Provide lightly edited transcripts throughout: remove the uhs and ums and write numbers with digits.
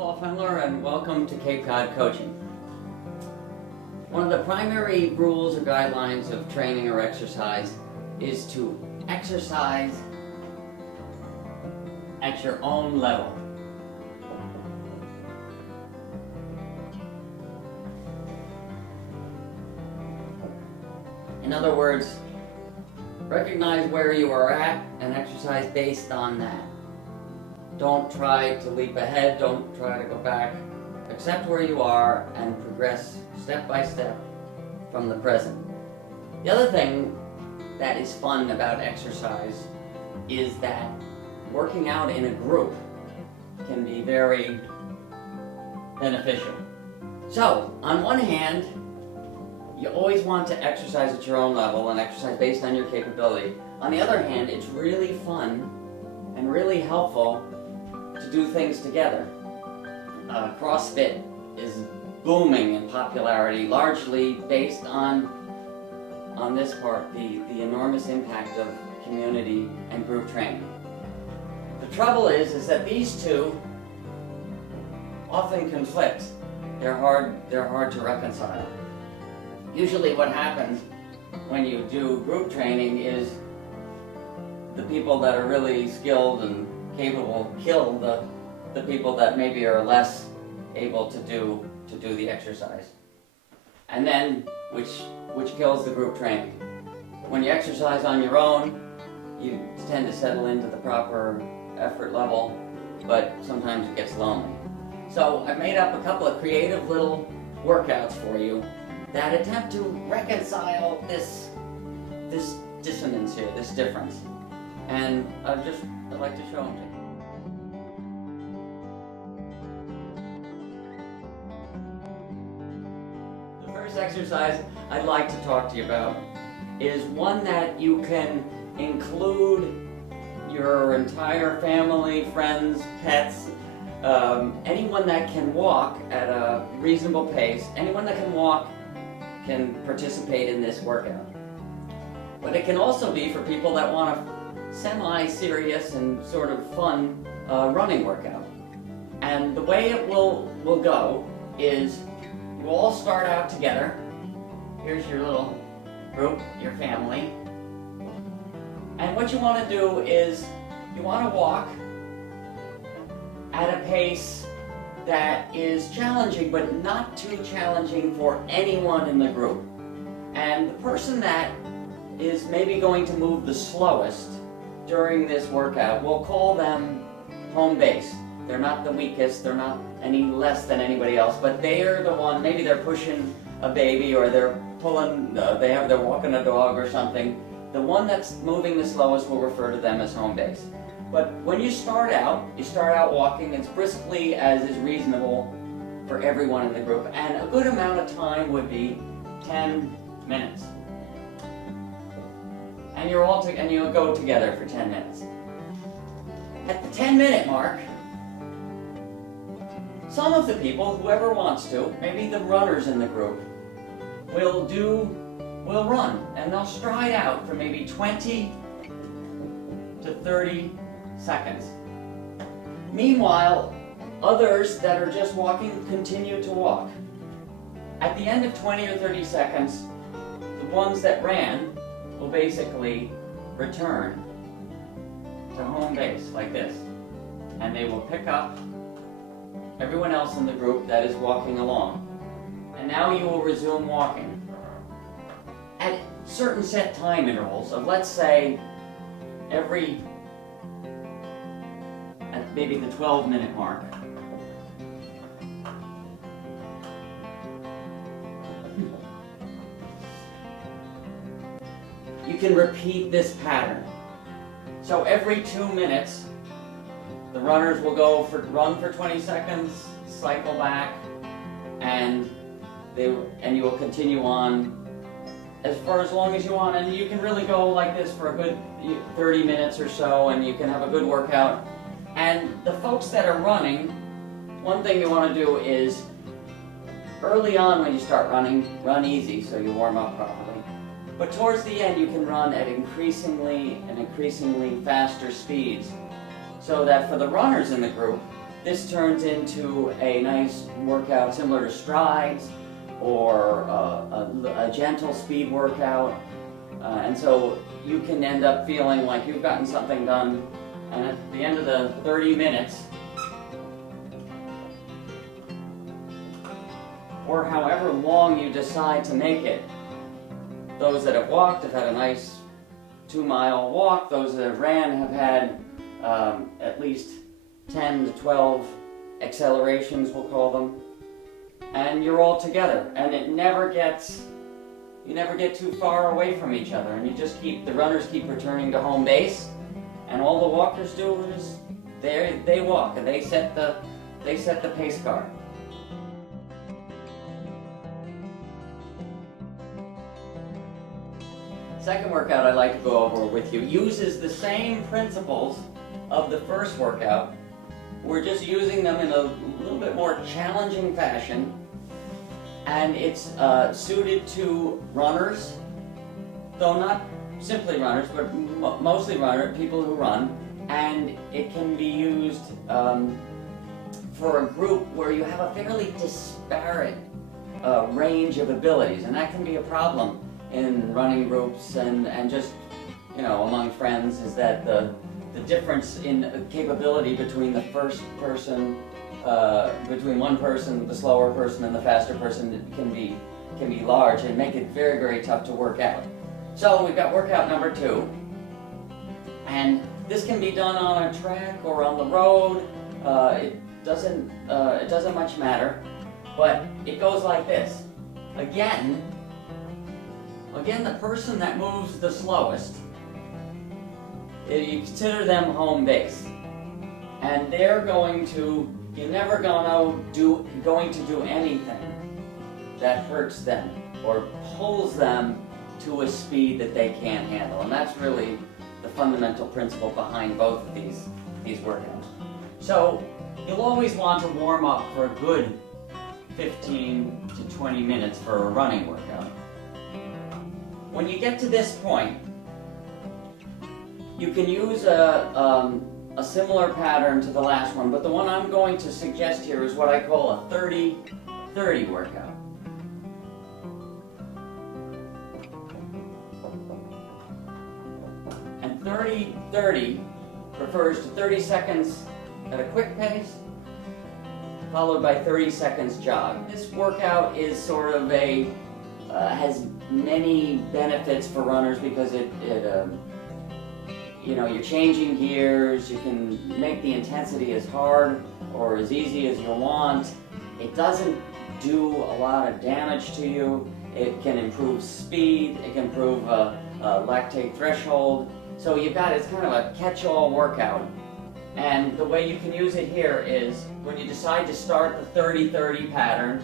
And welcome to Cod Coaching. One of the primary rules or guidelines of training or exercise is to exercise at your own level. In other words, recognize where you are at and exercise based on that. Don't try to leap ahead, don't try to go back. Accept where you are and progress step by step from the present. The other thing that is fun about exercise is that working out in a group can be very beneficial. So, on one hand, you always want to exercise at your own level and exercise based on your capability. On the other hand, it's really fun and really helpful to do things together. CrossFit is booming in popularity, largely based on this part, the enormous impact of community and group training. The trouble is that these two often conflict. They're hard to reconcile. Usually what happens when you do group training is the people that are really skilled and capable kill the people that maybe are less able to do the exercise. And then which kills the group training. When you exercise on your own, you tend to settle into the proper effort level, but sometimes it gets lonely. So I made up a couple of creative little workouts for you that attempt to reconcile this dissonance here, this difference. And I'd like to show them to you. The first exercise I'd like to talk to you about is one that you can include your entire family, friends, pets, anyone that can walk at a reasonable pace, anyone that can walk can participate in this workout. But it can also be for people that want a semi-serious and sort of fun running workout. And the way it will go is you all start out together. Here's your little group, your family. And what you want to do is you want to walk at a pace that is challenging, but not too challenging for anyone in the group. And the person that is maybe going to move the slowest during this workout, we'll call them home base. They're not the weakest, they're not any less than anybody else, but they're the one, maybe they're pushing a baby or they're pulling, they're walking a dog or something. The one that's moving the slowest, we'll refer to them as home base. But when you start out walking as briskly as is reasonable for everyone in the group, and a good amount of time would be 10 minutes. And you'll go together for 10 minutes. At the 10-minute mark, some of the people, whoever wants to, maybe the runners in the group, will run, and they'll stride out for maybe 20 to 30 seconds. Meanwhile, others that are just walking continue to walk. At the end of 20 or 30 seconds, the ones that ran will basically return to home base like this. And they will pick up everyone else in the group that is walking along. And now you will resume walking. At certain set time intervals of, let's say, at maybe the 12-minute mark. You can repeat this pattern. So every 2 minutes, the runners will run for 20 seconds, cycle back, and you will continue on as long as you want. And you can really go like this for a good 30 minutes or so, and you can have a good workout. And the folks that are running, one thing you want to do is, early on when you start running, run easy so you warm up properly. But towards the end, you can run at increasingly faster speeds, so that for the runners in the group, this turns into a nice workout similar to strides or a gentle speed workout. And so you can end up feeling like you've gotten something done, and at the end of the 30 minutes, or however long you decide to make it, those that have walked have had a nice 2-mile walk, those that have ran have had at least 10 to 12 accelerations, we'll call them, and you're all together, and you never get too far away from each other, and the runners keep returning to home base, and all the walkers do is they walk and they set the pace car. Second workout I'd like to go over with you uses the same principles of the first workout. We're just using them in a little bit more challenging fashion, and it's suited to runners, though not simply runners, but mostly people who run, and it can be used for a group where you have a fairly disparate range of abilities, and that can be a problem in running groups and just, among friends, is that the difference in capability between the first person, between one person, the slower person, and the faster person can be large and make it very, very tough to work out. So we've got workout number 2, and this can be done on a track or on the road. It doesn't much matter, but it goes like this. Again, the person that moves the slowest, you consider them home base, and you're never going to do anything that hurts them or pulls them to a speed that they can't handle, and that's really the fundamental principle behind both of these workouts. So you'll always want to warm up for a good 15 to 20 minutes for a running workout. When you get to this point, you can use a similar pattern to the last one, but the one I'm going to suggest here is what I call a 30-30 workout. And 30-30 refers to 30 seconds at a quick pace, followed by 30 seconds jog. This workout is sort of has many benefits for runners because you're changing gears. You can make the intensity as hard or as easy as you want. It doesn't do a lot of damage to you. It can improve speed. It can improve lactate threshold. So it's kind of a catch-all workout. And the way you can use it here is when you decide to start the 30-30 pattern,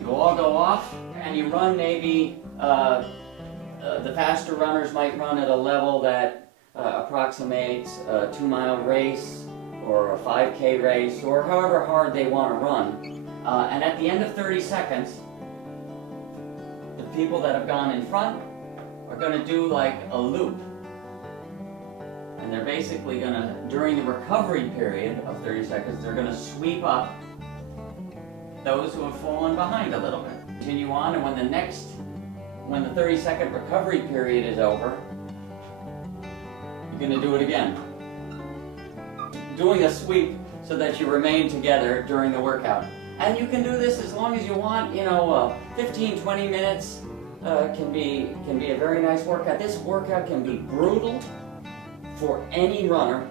you all go off and you run maybe, the faster runners might run at a level that approximates a 2-mile race or a 5K race or however hard they want to run. And at the end of 30 seconds, the people that have gone in front are going to do like a loop. And they're basically going to, during the recovery period of 30 seconds, they're going to sweep up those who have fallen behind a little bit. Continue on, and when the 30-second recovery period is over, you're going to do it again. Doing a sweep so that you remain together during the workout. And you can do this as long as you want, 15-20 minutes can be a very nice workout. This workout can be brutal for any runner,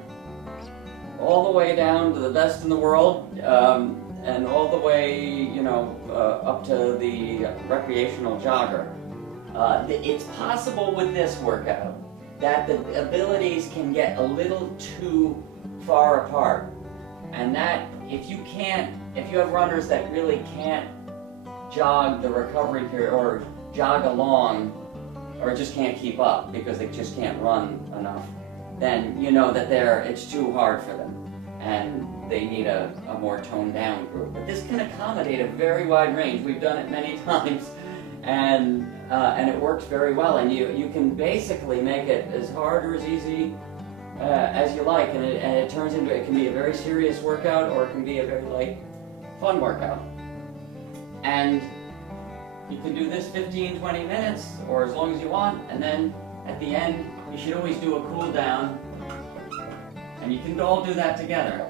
all the way down to the best in the world, and all the way, up to the recreational jogger. It's possible with this workout that the abilities can get a little too far apart, and that if you have runners that really can't jog the recovery period or jog along, or just can't keep up because they just can't run enough, then you know that it's too hard for them and they need a more toned down group. But this can accommodate a very wide range. We've done it many times, and it works very well, and you can basically make it as hard or as easy as you like, and it turns into, it can be a very serious workout or it can be a very light, fun workout. And you can do this 15-20 minutes or as long as you want, and then at the end you should always do a cool down, and you can all do that together.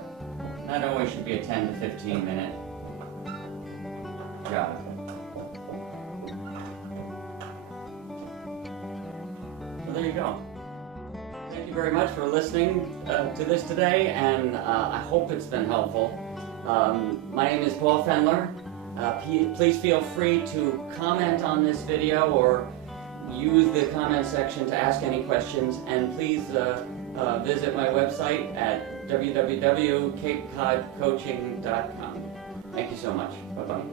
That always should be a 10 to 15 minute job. So there you go. Thank you very much for listening to this today, and I hope it's been helpful. My name is Paul Fendler. Please feel free to comment on this video or use the comment section to ask any questions, and please visit my website at www.codcoaching.com. Thank you so much. Bye-bye.